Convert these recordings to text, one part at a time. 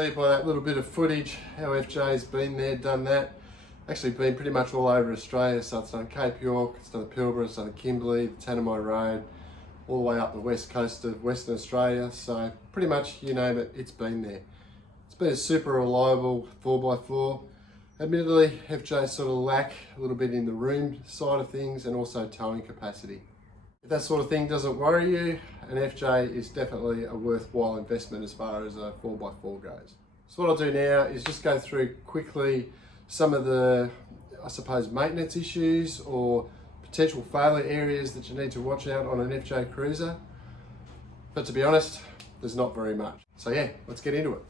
see by that little bit of footage how FJ's been there, done that. Actually been pretty much all over Australia, so it's done Cape York, it's done the Pilbara, it's done the Kimberley, the Tanami Road, all the way up the west coast of Western Australia. So pretty much, you name it, it's been there. It's been a super reliable 4x4. Admittedly, FJ sort of lack a little bit in the room side of things and also towing capacity. If that sort of thing doesn't worry you, an FJ is definitely a worthwhile investment as far as a 4x4 goes. So what I'll do now is just go through quickly some of the, I suppose, maintenance issues or potential failure areas that you need to watch out on an FJ Cruiser. But to be honest, there's not very much. So yeah, let's get into it.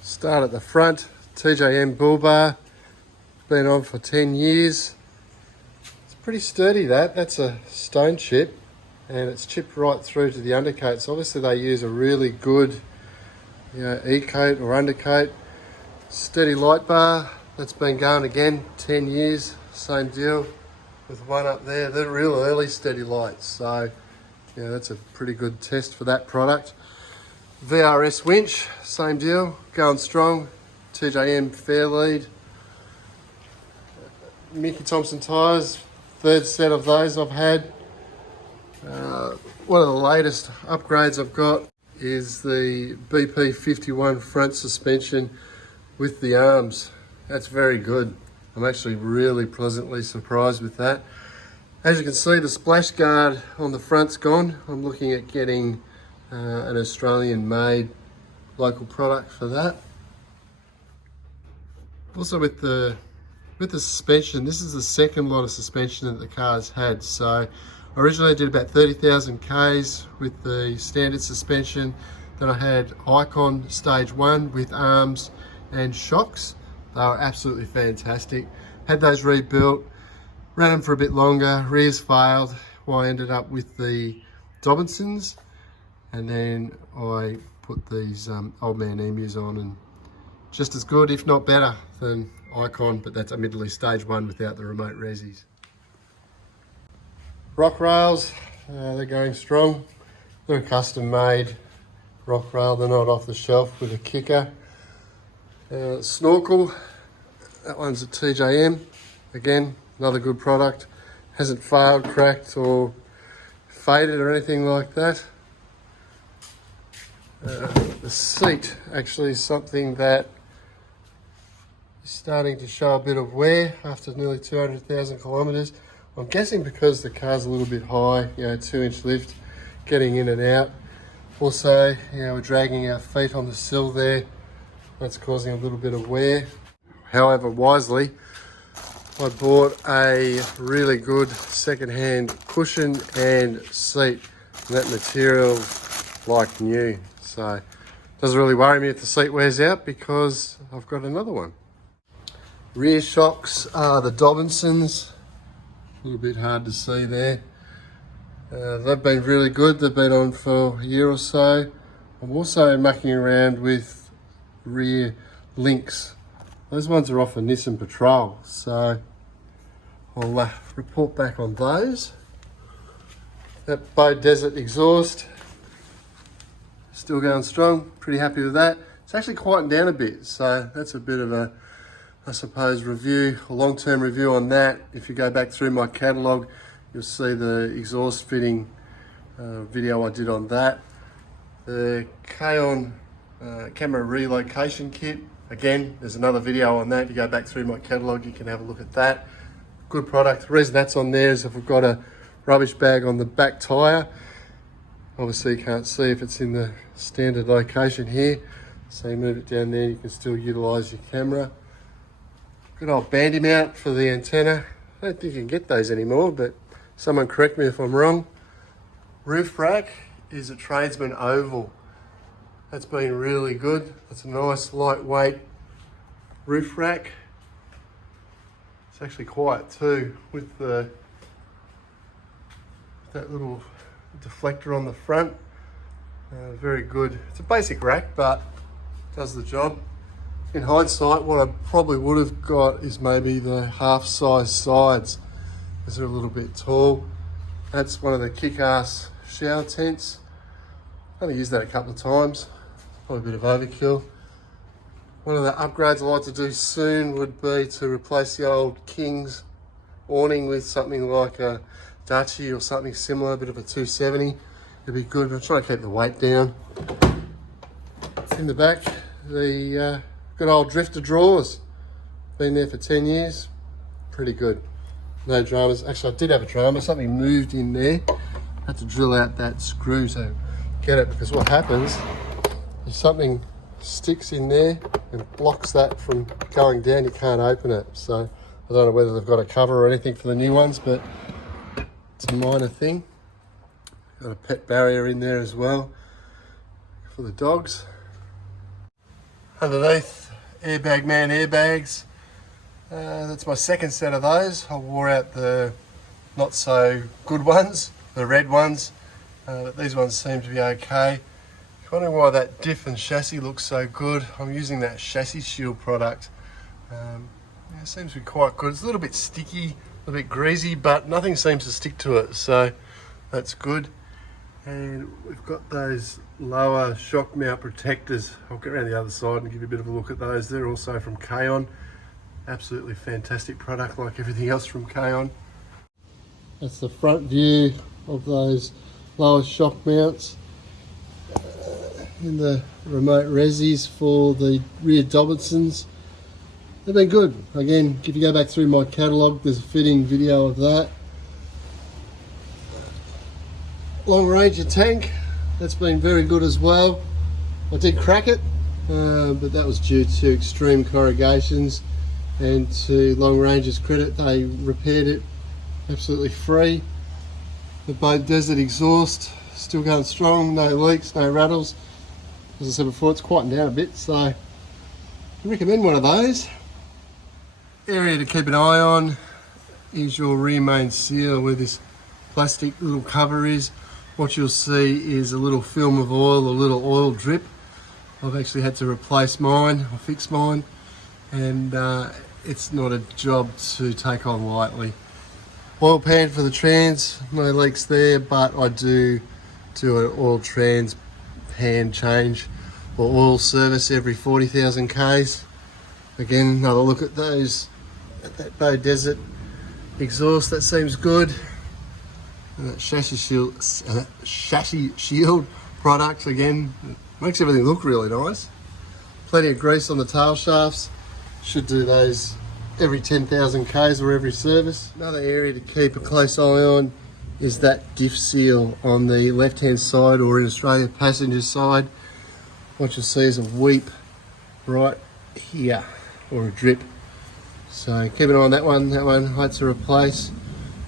Start at the front, TJM bull bar, been on for 10 years. Pretty sturdy that's a stone chip and it's chipped right through to the undercoat. So obviously they use a really good E-coat or undercoat. Steady light bar, that's been going again 10 years, same deal with one up there. They're real early steady lights, so that's a pretty good test for that product. VRS winch, same deal, going strong. TJM fair lead. Mickey Thompson tyres, third set of those I've had. One of the latest upgrades I've got is the BP51 front suspension with the arms. That's very good. I'm actually really pleasantly surprised with that. As you can see, the splash guard on the front's gone. I'm looking at getting an Australian made local product for that. Also with the suspension, this is the second lot of suspension that the car's had. So originally I did about 30,000 Ks with the standard suspension. Then I had Icon Stage 1 with arms and shocks. They were absolutely fantastic. Had those rebuilt, ran them for a bit longer, rears failed, well, I ended up with the Dobinsons, and then I put these Old Man Emus on, and just as good, if not better, than Icon, but that's admittedly Stage 1 without the remote resis. Rock rails, they're going strong. They're a custom made rock rail, they're not off the shelf with a kicker. Snorkel, that one's a TJM. Again, another good product. Hasn't failed, cracked or faded or anything like that. The seat actually is something that is starting to show a bit of wear after nearly 200,000 kilometres. I'm guessing because the car's a little bit high, 2-inch lift, getting in and out. Also, we're dragging our feet on the sill there. That's causing a little bit of wear. However, wisely, I bought a really good second-hand cushion and seat. And that material like new. So, it doesn't really worry me if the seat wears out because I've got another one. Rear shocks are the Dobinsons. A little bit hard to see there. They've been really good. They've been on for a year or so. I'm also mucking around with rear links. Those ones are off a Nissan Patrol, so I'll report back on those. That Bow Desert exhaust, still going strong, pretty happy with that. It's actually quieting down a bit, so that's a bit of a, I suppose, review, a long-term review on that. If you go back through my catalogue, you'll see the exhaust fitting video I did on that. The K-On camera relocation kit, again, there's another video on that. If you go back through my catalogue, you can have a look at that. Good product. The reason that's on there is if we've got a rubbish bag on the back tyre. Obviously you can't see if it's in the standard location here. So you move it down there, you can still utilise your camera. Good old bandy mount for the antenna. I don't think you can get those anymore, but someone correct me if I'm wrong. Roof rack is a Tradesman oval. That's been really good. That's a nice lightweight roof rack. It's actually quiet too with that little deflector on the front. Very good. It's a basic rack, but does the job. In hindsight, what I probably would have got is maybe the half-size sides, because they're a little bit tall. That's one of the kick-ass shower tents. I've only used that a couple of times. Probably a bit of overkill. One of the upgrades I like to do soon would be to replace the old King's awning with something like a Dachi or something similar, a bit of a 270. It'd be good. I'm trying to keep the weight down. In the back, the good old drifter drawers. Been there for 10 years. Pretty good. No dramas. Actually, I did have a drama. Something moved in there. Had to drill out that screw to get it, because what happens is something sticks in there and blocks that from going down. You can't open it. So I don't know whether they've got a cover or anything for the new ones, but it's a minor thing. Got a pet barrier in there as well for the dogs. Underneath, Airbag Man airbags. That's my second set of those. I wore out the not so good ones, the red ones, but these ones seem to be okay. If you're wondering why that diff and chassis looks so good, I'm using that chassis shield product. It seems to be quite good. It's a little bit sticky, a little bit greasy, but nothing seems to stick to it, so that's good. And we've got those lower shock mount protectors. I'll get around the other side and give you a bit of a look at those. They're also from K-On. Absolutely fantastic product, like everything else from K-On. That's the front view of those lower shock mounts. In the remote resis for the rear Dobinsons. They've been good. Again, if you go back through my catalogue, there's a fitting video of that. Long Ranger tank, that's been very good as well. I did crack it, but that was due to extreme corrugations, and to Long Ranger's credit, they repaired it absolutely free. The Boat Desert exhaust, still going strong, no leaks, no rattles. As I said before, it's quieting down a bit, so I recommend one of those. Area to keep an eye on is your rear main seal, where this plastic little cover is. What you'll see is a little film of oil, a little oil drip. I've actually had to replace mine, or fix mine, and it's not a job to take on lightly. Oil pan for the trans, no leaks there, but I do an oil trans pan change or oil service every 40,000 Ks. Again, another look at those, at that Bow Desert exhaust, that seems good. And that chassis shield product, again, makes everything look really nice. Plenty of grease on the tail shafts. Should do those every 10,000 Ks or every service. Another area to keep a close eye on is that diff seal on the left hand side, or in Australia, passenger side. What you'll see is a weep right here, or a drip. So keep an eye on that one. That one I had to replace.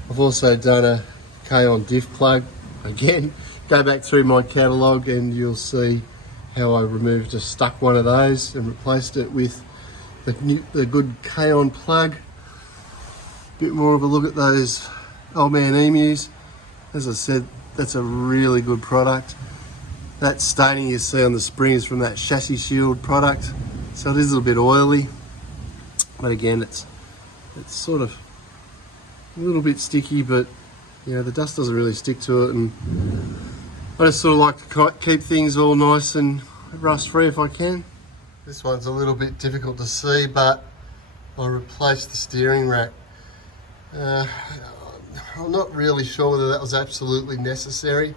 I've also done a K-On diff plug. Again, go back through my catalogue and you'll see how I just stuck one of those and replaced it with the good K-On plug. Bit more of a look at those Old Man Emus. As I said, that's a really good product. That staining you see on the spring is from that chassis shield product, so it is a little bit oily, but again, it's sort of a little bit sticky, but you know, the dust doesn't really stick to it, and I just sort of like to keep things all nice and rust free if I can. This one's a little bit difficult to see, but I replaced the steering rack. I'm not really sure whether that was absolutely necessary.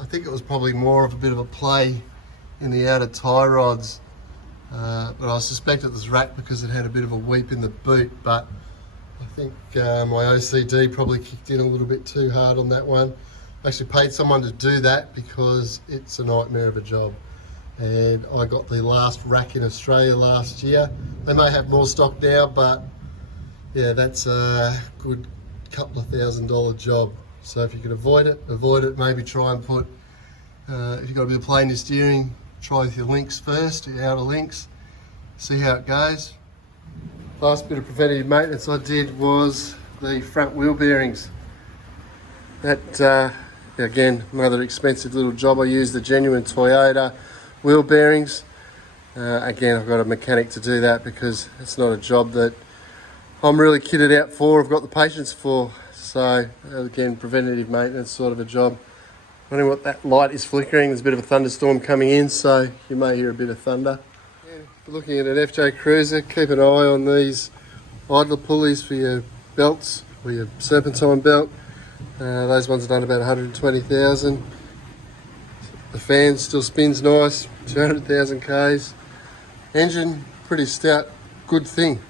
I think it was probably more of a bit of a play in the outer tie rods, but I suspect it was racked because it had a bit of a weep in the boot, but I think my OCD probably kicked in a little bit too hard on that one. I actually paid someone to do that because it's a nightmare of a job. And I got the last rack in Australia last year. They may have more stock now, but yeah, that's a good couple of $1,000 job. So if you can avoid it, maybe try and put, if you've got a bit of play in your steering, try with your links first, your outer links, see how it goes. Last bit of preventative maintenance I did was the front wheel bearings. That, again, another expensive little job. I used the genuine Toyota wheel bearings. Again, I've got a mechanic to do that because it's not a job that I'm really kitted out for, I've got the patience for. So again, preventative maintenance sort of a job. Wondering what that light is flickering. There's a bit of a thunderstorm coming in, so you may hear a bit of thunder. Yeah, if you're looking at an FJ Cruiser, keep an eye on these idler pulleys for your belts or your serpentine belt. Those ones are done about 120,000. The fan still spins nice, 200,000 Ks. Engine, pretty stout, good thing.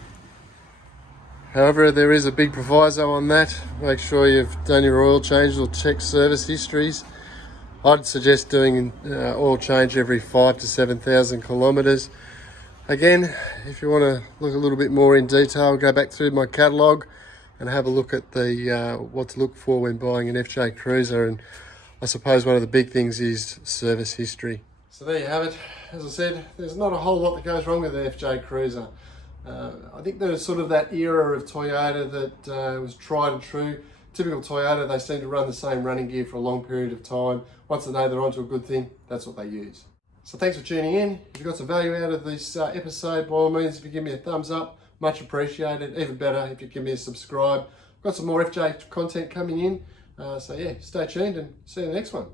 However, there is a big proviso on that. Make sure you've done your oil changes or checked service histories. I'd suggest doing oil change every 5 to 7,000 kilometres. Again, if you want to look a little bit more in detail, go back through my catalogue and have a look at the what to look for when buying an FJ Cruiser. And I suppose one of the big things is service history. So there you have it. As I said, there's not a whole lot that goes wrong with the FJ Cruiser. I think there's sort of that era of Toyota that was tried and true. Typical Toyota, they seem to run the same running gear for a long period of time. Once they know they're onto a good thing, that's what they use. So thanks for tuning in. If you got some value out of this episode, by all means, if you give me a thumbs up, much appreciated. Even better if you give me a subscribe. Got some more FJ content coming in. So yeah, stay tuned and see you in the next one.